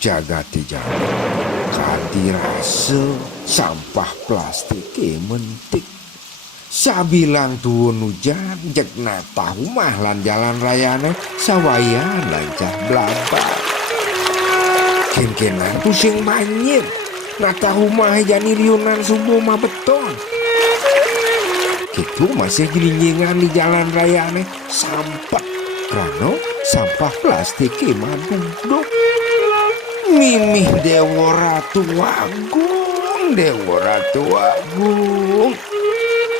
jagati jalan kadirase sampah plastik mentik sabilang tuun hujan jekna tahu mah lan jalan rayane sawayan lancah blabak kenkenan pusing banjir nah tahu mah jani riunan subuh mah beton gitu masih gilingan di jalan rayane sampah karena sampah plastik mah duduk mimih Dewa Ratu Agung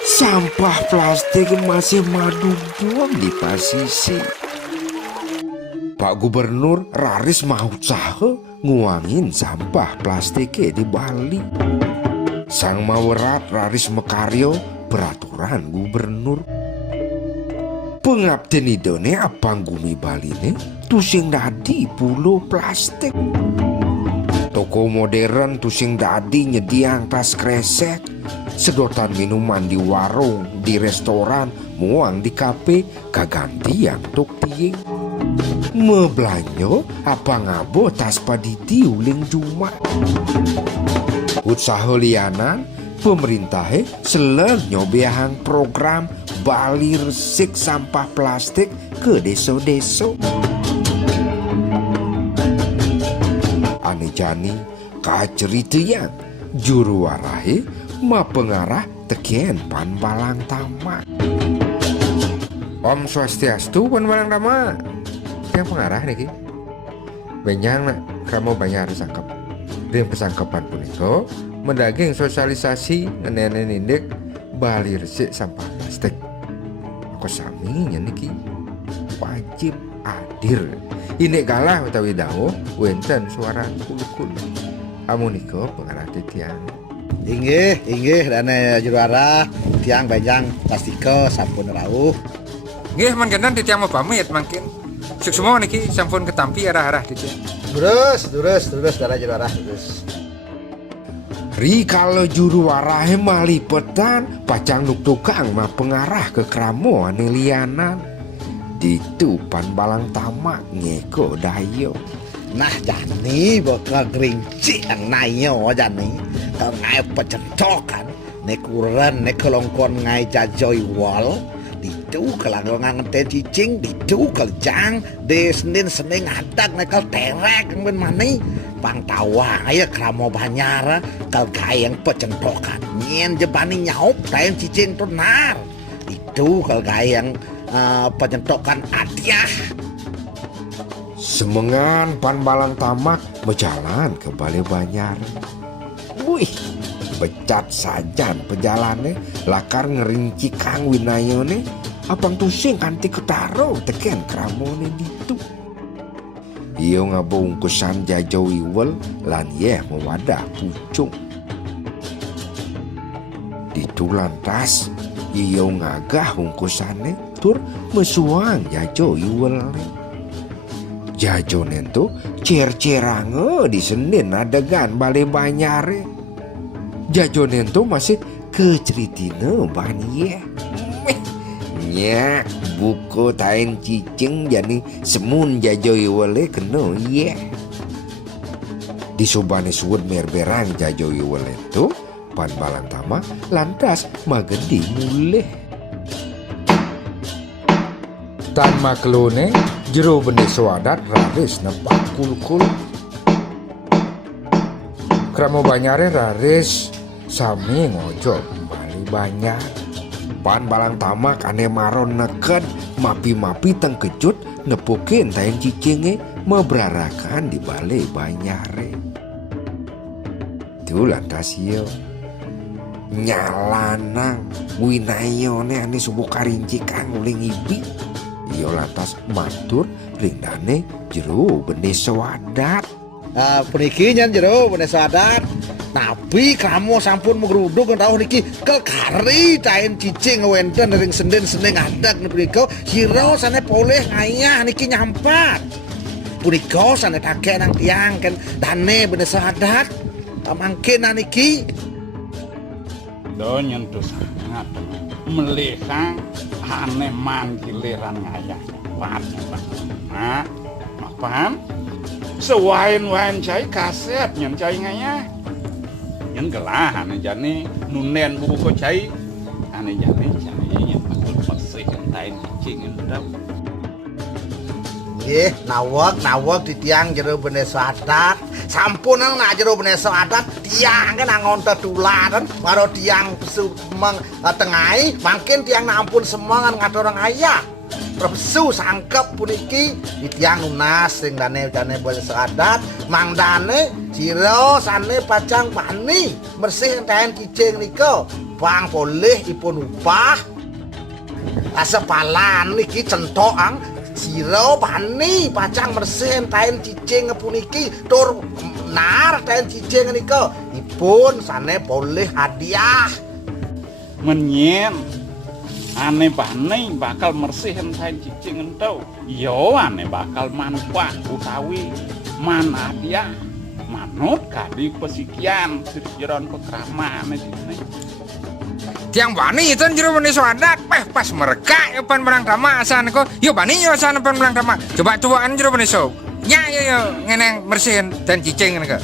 sampah plastik masih maduduk di pasisi. Pak Gubernur raris mau usaha nguangin sampah plastik di Bali. Sang mawerat raris mekaryo peraturan gubernur. Pengabden idone apang gumi Bali ne tusing dadi pulau plastik. Toko modern tusing dadi nyediang tas kresek, sedotan minuman di warung, di restoran, muang di kafe, kaganti yang tuk tiing. Mebelanyo apa ngabo tas paditi uling juma. Usaha lianan pemerintah seleng nyobehang program Bali resik sampah plastik ke deso-deso. Ane jani kaceritian juru warahe ma pengarah teken pan balang tamak. Om Swastiastu pan balang tamak. Yang pengarah niki. Benyang kamu banyak sangkep. Dengan pesangkepan puniko mendaging sosialisasi nenen indek Bali resik sampah plastik. Aku sami niki wajib hadir. Ini kalah utawi dawo wenten suara kulukul. Amuniko pengarah titian. Inggih dana juara tiang banjang pastike sampun rawuh. Nggih mangkenan titiang mau pamit mangkin. Semua niki sampun ketampi arah-arah titiang. Durus dana juara terus. Kalau juru warahe malipetan pacang nuk tukang mah pengarah ke kramo ane lianan. Ditupan balang tamak ngeko dayo. Nah jani bakal gerinci yang nayo jani. Kalau ngai pecentokan nekuran nekelongkon ngai jajoi wal. Ditu kalau ngangeten cicing ditu keljang de senin ngadak nekal terek men mani. Bang tawa aya kramo banyara kal gayang pecentokan nyen jebani nyaup tayen cicing tunar. Itu kal gayang penyentokan adiah. Semengan pan balang tamak berjalan ke Bali Banyar. Wih, becat sajan pejalannya lakar ngerinci kang winayone apang tusing kanti ketaro teken kramone ditu. Iyo ngabungkusan jajo iwel lan yeh mewadah pucung. Ditu lantas iyo ngagah ungkusane tur mesuang jajo iwelne. Jajo nento cer-cerange di Senin adegan Bali Banyare. Jajo nento masih keceritine banye. Nyak buku tain cicing jani semun jajo iwele keno ye. Di subane suwud merberang jajo iwele tu pan balang tama lantas magedi mulih. Tan maklone jero benih swadat raris nempak kulkul. Kramo Banyare raris sami ngojol Bali Banyar. Pan balang tamak ane maron neket mapi-mapi tengkejut nepukin tayang cicinge meberarakan di Bali Banyare. Itu lantas yo nyalanang winayone ane subuh karinci kang uling ibi. Iyo lantas matur rindane jero benih swadat. Puniki nyen jero benih swadat. Tapi kamu sampun menggeruduk tahu niki kekari tain cicing wenten ring senden ngadak nipiko hiro sane poleh ngayah niki nyampat. Puniko sane take nang tiang kan dane bener sadat mangkin niki. Do nyentuh sangat melihang aneh manggiliran ngayah. Wah, nah, paham? sewain-wain cai kaset nyen cai ngaya nyen gelah ane jani nunen buku cai ane jani cai nyen bakul bersih entain cicing endap nggih nawak di tiang jero benes adat sampun nang nak jero benes adat tiang kan nang tularan karo tiang sumeng tengahi mungkin tiang ampun semangan ngaturang ayah Profesu sangkep puniki di tiang lunas sing dane benes adat mangdane jiro sane pacang bani bersih enten cicing nika bang boleh ipun upah asepalan niki centokang siro bani pacang bersih enten cicing puniki tur nar enten cicing nika ipun sane boleh hadiah menyen ane bani bakal mersih entain cicing entau yo ane bakal manfaat utawi man hadiah manut kadi pesikian jeron pekraman ini Tiang bani itu jero benes adat pas mereka ya pan barang dama asan ko yo bani yo asan pan barang dama coba-cobaan jero benes nya yo ngeneng bersihin dan cicing nika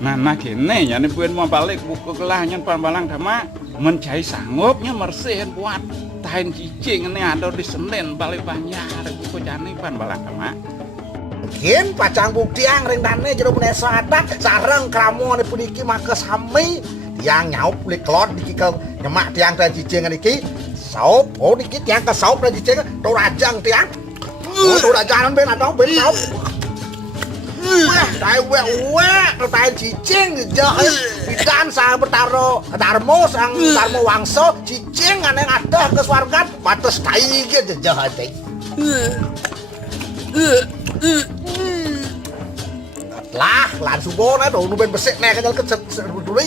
nah kene nyane puen mau balik buku kelah nyen pan barang dama mencai sanggupnya mersihin buat tahin cicing ini ada di Senen balik Banjar buku jani pan barang dama mungkin pacang buktiang ring dane jero benes adat sareng kramone puniki make sami tiang nyaup li klot niki ke nyemak tiang dan cicing niki saup oh niki tiang ke saup dan cicing to rajang tiang to rajang ben atau ben saup wah dai tai cicing jah pidan sa betaro darmo sang darmo wangso cicing ane ngadah ke swarga batas tai ge jah teh lah lan subo na do nu ben besek ne kanyal ke dulu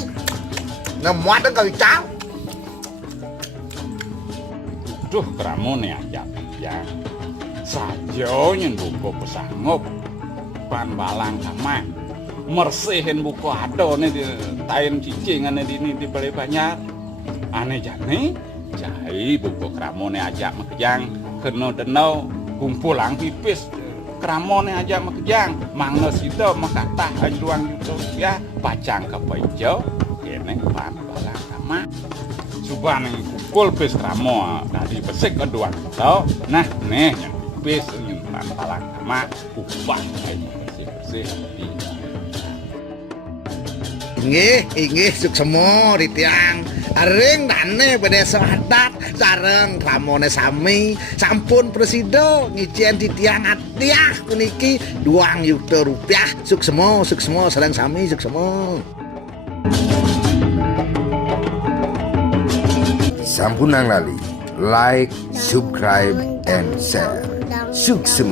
ngemuat dan kawicang duh kramone aja ya sajo nyen buku pesanggup pan balang sama mersihin buku ado nih di tain cicing ane di Balai Banjar ane jane jai buku kramone aja makejang kena denau kumpulang pipis kramone aja makejang mangnes itu makatah ajuang gitu ya pacang ke pejo kene pan balang sama suban yang kukul pis kramo tadi besik kedua tau nah nih yang pis yang pan balang sama upah aja bersih di inggih suksemo di tiang aring dane benes adat sareng kramone sami sampun presido ngicen di tiang hadiah puniki 2 juta rupiah suksemo sareng sami suksemo Sampun nang lali like, subscribe, and share. Suksema.